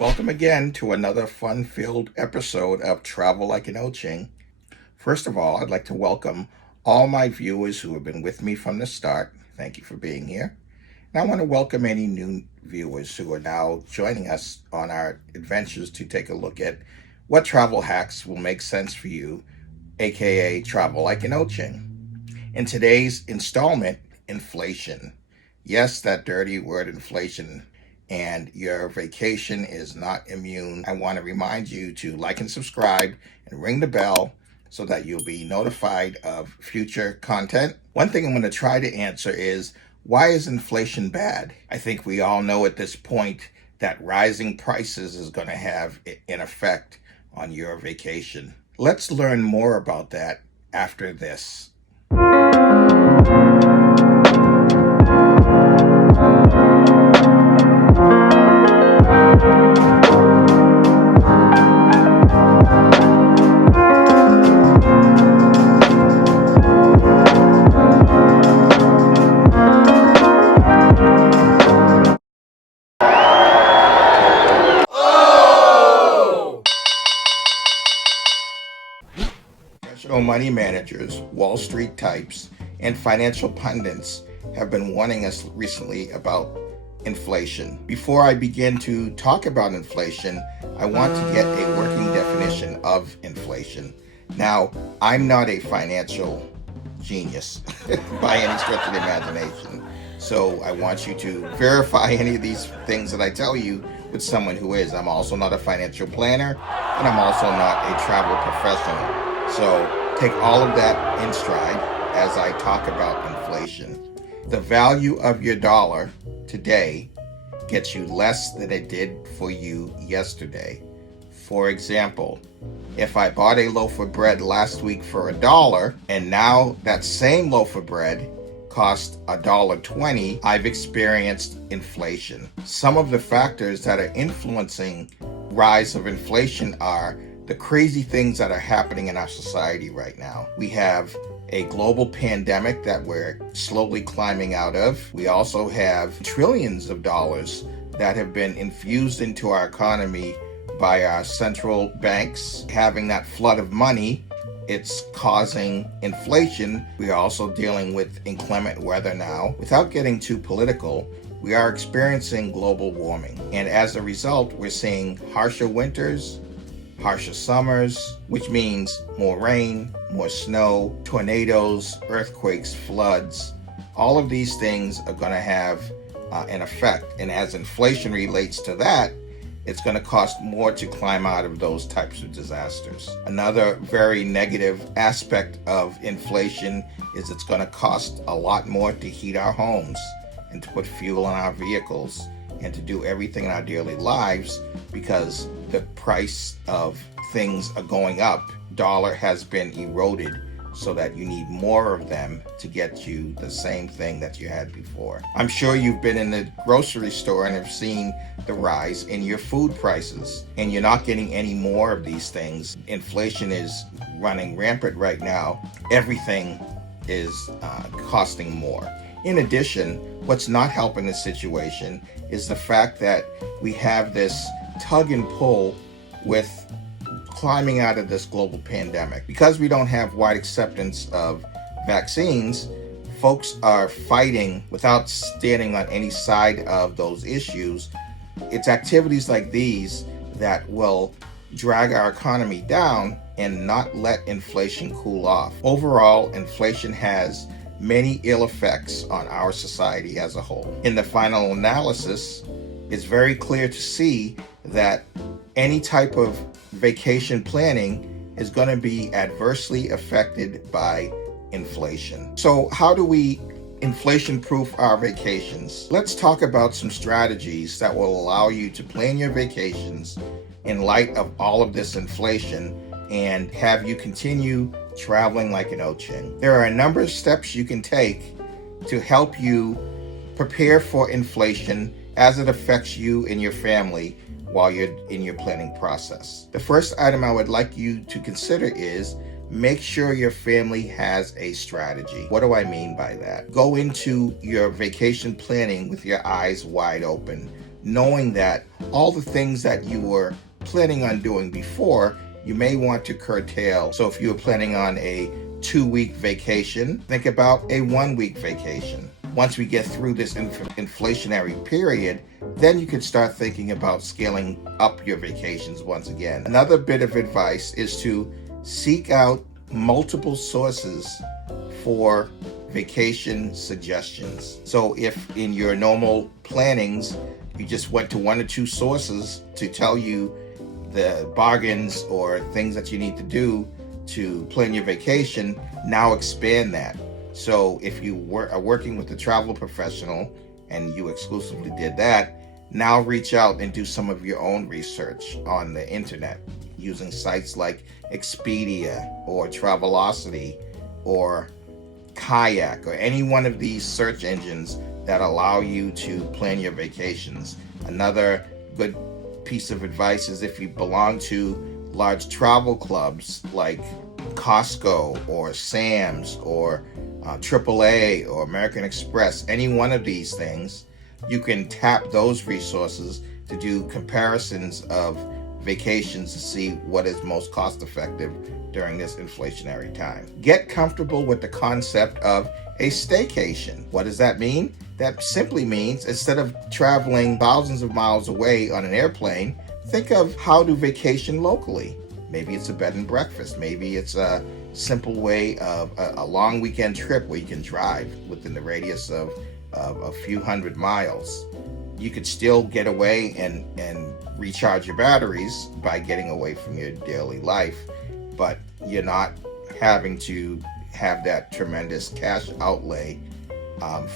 Welcome again to another fun-filled episode of Travel Like an Oching. First of all, I'd like to welcome all my viewers who have been with me from the start. Thank you for being here. And I want to welcome any new viewers who are now joining us on our adventures to take a look at what travel hacks will make sense for you, aka Travel Like an Oching. In today's installment, inflation. Yes, that dirty word inflation. And your vacation is not immune. I want to remind you to like and subscribe and ring the bell so that you'll be notified of future content. One thing I'm going to try to answer is, why is inflation bad? I think we all know at this point that rising prices is going to have an effect on your vacation. Let's learn more about that after this. Professional money managers, Wall Street types, and financial pundits have been warning us recently about inflation. Before I begin to talk about inflation, I want to get a working definition of inflation. Now, I'm not a financial genius by any stretch of the imagination, so I want you to verify any of these things that I tell you with someone who is. I'm also not a financial planner, and I'm also not a travel professional. So take all of that in stride as I talk about inflation. The value of your dollar today gets you less than it did for you yesterday. For example, if I bought a loaf of bread last week for $1 and now that same loaf of bread cost $1.20, I've experienced inflation. Some of the factors that are influencing rise of inflation are the crazy things that are happening in our society right now. We have a global pandemic that we're slowly climbing out of. We also have trillions of dollars that have been infused into our economy by our central banks. Having that flood of money, it's causing inflation. We are also dealing with inclement weather now. Without getting too political, we are experiencing global warming. And as a result, we're seeing harsher winters, harsher summers, which means more rain, more snow, tornadoes, earthquakes, floods. All of these things are going to have an effect. And as inflation relates to that, it's going to cost more to climb out of those types of disasters. Another very negative aspect of inflation is it's going to cost a lot more to heat our homes and to put fuel in our vehicles and to do everything in our daily lives, because the price of things are going up. Dollar has been eroded so that you need more of them to get you the same thing that you had before. I'm sure you've been in the grocery store and have seen the rise in your food prices, and you're not getting any more of these things. Inflation is running rampant right now. Everything is costing more. In addition, what's not helping the situation is the fact that we have this tug and pull with climbing out of this global pandemic. Because we don't have wide acceptance of vaccines, folks are fighting without standing on any side of those issues. It's activities like these that will drag our economy down and not let inflation cool off. Overall, inflation has many ill effects on our society as a whole. In the final analysis, it's very clear to see that any type of vacation planning is going to be adversely affected by inflation. So how do we inflation-proof our vacations? Let's talk about some strategies that will allow you to plan your vacations in light of all of this inflation and have you continue traveling like an Oching. There are a number of steps you can take to help you prepare for inflation as it affects you and your family while you're in your planning process. The first item I would like you to consider is make sure your family has a strategy. What do I mean by that? Go into your vacation planning with your eyes wide open. knowing that all the things that you were planning on doing before, you may want to curtail. So if you were planning on a 2-week vacation, think about a 1-week vacation. Once we get through this inflationary period, then you could start thinking about scaling up your vacations once again. Another bit of advice is to seek out multiple sources for vacation suggestions. So if in your normal plannings, you just went to 1 or 2 sources to tell you the bargains or things that you need to do to plan your vacation, now expand that. So if you are working with a travel professional and you exclusively did that, now reach out and do some of your own research on the internet using sites like Expedia or Travelocity or Kayak or any one of these search engines that allow you to plan your vacations. Another good piece of advice is if you belong to large travel clubs like Costco or Sam's or AAA or American Express, any one of these things, you can tap those resources to do comparisons of vacations to see what is most cost effective during this inflationary time. Get comfortable with the concept of a staycation. What does that mean? That simply means instead of traveling thousands of miles away on an airplane, think of how to vacation locally. Maybe it's a bed and breakfast. Maybe it's a simple way of a long weekend trip where you can drive within the radius of a few hundred miles. You could still get away and recharge your batteries by getting away from your daily life, but you're not having to have that tremendous cash outlay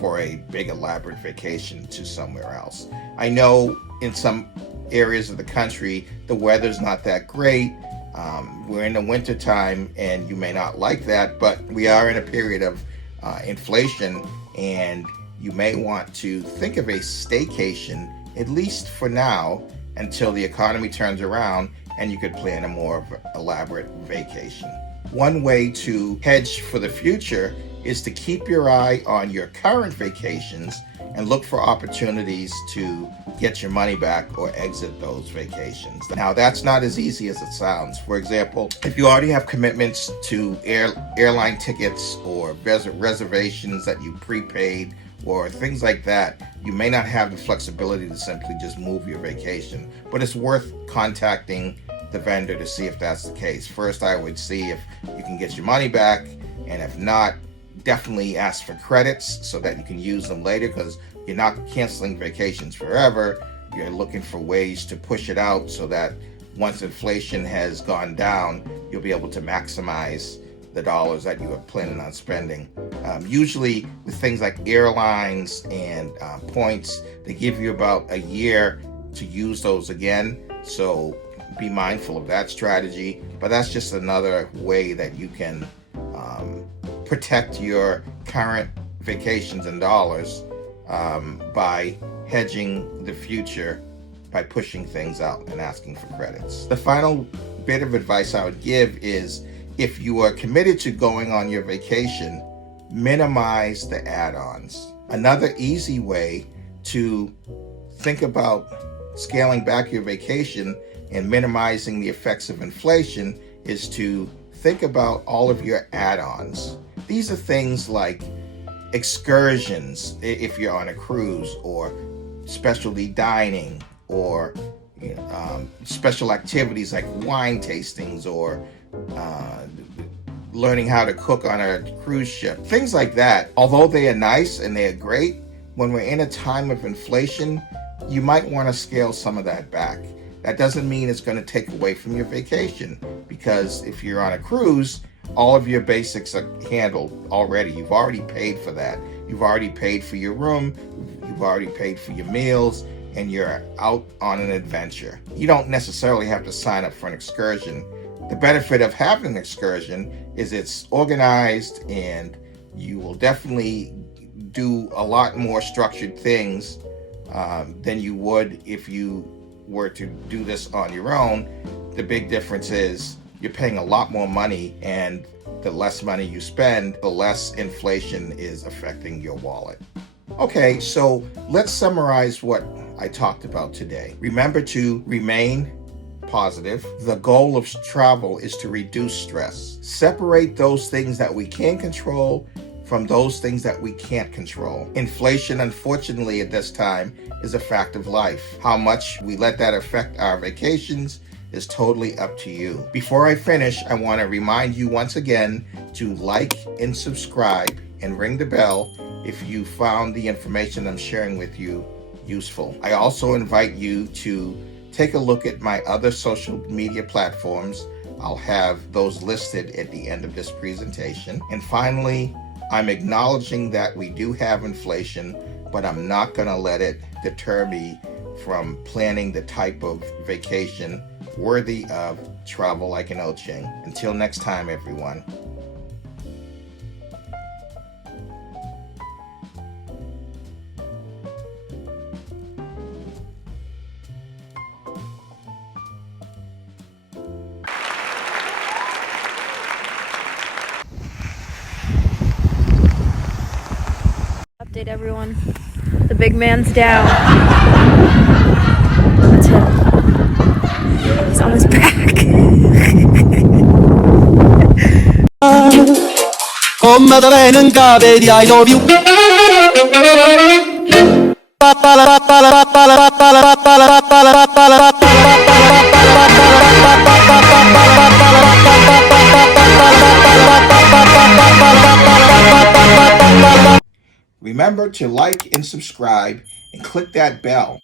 for a big elaborate vacation to somewhere else. I know in some areas of the country the weather's not that great. We're in the winter time and you may not like that, but we are in a period of inflation, and you may want to think of a staycation, at least for now, until the economy turns around and you could plan a more elaborate vacation. One way to hedge for the future is to keep your eye on your current vacations and look for opportunities to get your money back or exit those vacations. Now, that's not as easy as it sounds. For example, if you already have commitments to airline tickets or reservations that you prepaid or things like that, you may not have the flexibility to simply just move your vacation. But it's worth contacting the vendor to see if that's the case. First, I would see if you can get your money back, and if not, definitely ask for credits so that you can use them later, because you're not canceling vacations forever. You're looking for ways to push it out so that once inflation has gone down, you'll be able to maximize the dollars that you are planning on spending. Usually with things like airlines and points, they give you about a year to use those again. So be mindful of that strategy. But that's just another way that you can protect your current vacations and dollars by hedging the future by pushing things out and asking for credits. The final bit of advice I would give is, if you are committed to going on your vacation, minimize the add-ons. Another easy way to think about scaling back your vacation and minimizing the effects of inflation is to think about all of your add-ons. These are things like excursions if you're on a cruise, or specialty dining, or special activities like wine tastings, or learning how to cook on a cruise ship. Things like that, although they are nice and they are great, when we're in a time of inflation, you might want to scale some of that back. That doesn't mean it's going to take away from your vacation, because if you're on a cruise, all of your basics are handled already. You've already paid for that. You've already paid for your room. You've already paid for your meals, and you're out on an adventure. You don't necessarily have to sign up for an excursion. The benefit of having an excursion is it's organized, and you will definitely do a lot more structured things than you would if you were to do this on your own. The big difference is you're paying a lot more money, and the less money you spend, the less inflation is affecting your wallet. Okay, so let's summarize what I talked about today. Remember to remain positive. The goal of travel is to reduce stress. Separate those things that we can control from those things that we can't control. Inflation, unfortunately, at this time is a fact of life. How much we let that affect our vacations is totally up to you. Before I finish, I want to remind you once again to like and subscribe and ring the bell if you found the information I'm sharing with you useful. I also invite you to take a look at my other social media platforms. I'll have those listed at the end of this presentation. And finally, I'm acknowledging that we do have inflation, but I'm not going to let it deter me from planning the type of vacation worthy of travel like an Ocheng. Until next time, everyone. Update everyone. The big man's down. That's him. He's on his back. Baby, I love you. Remember to like and subscribe and click that bell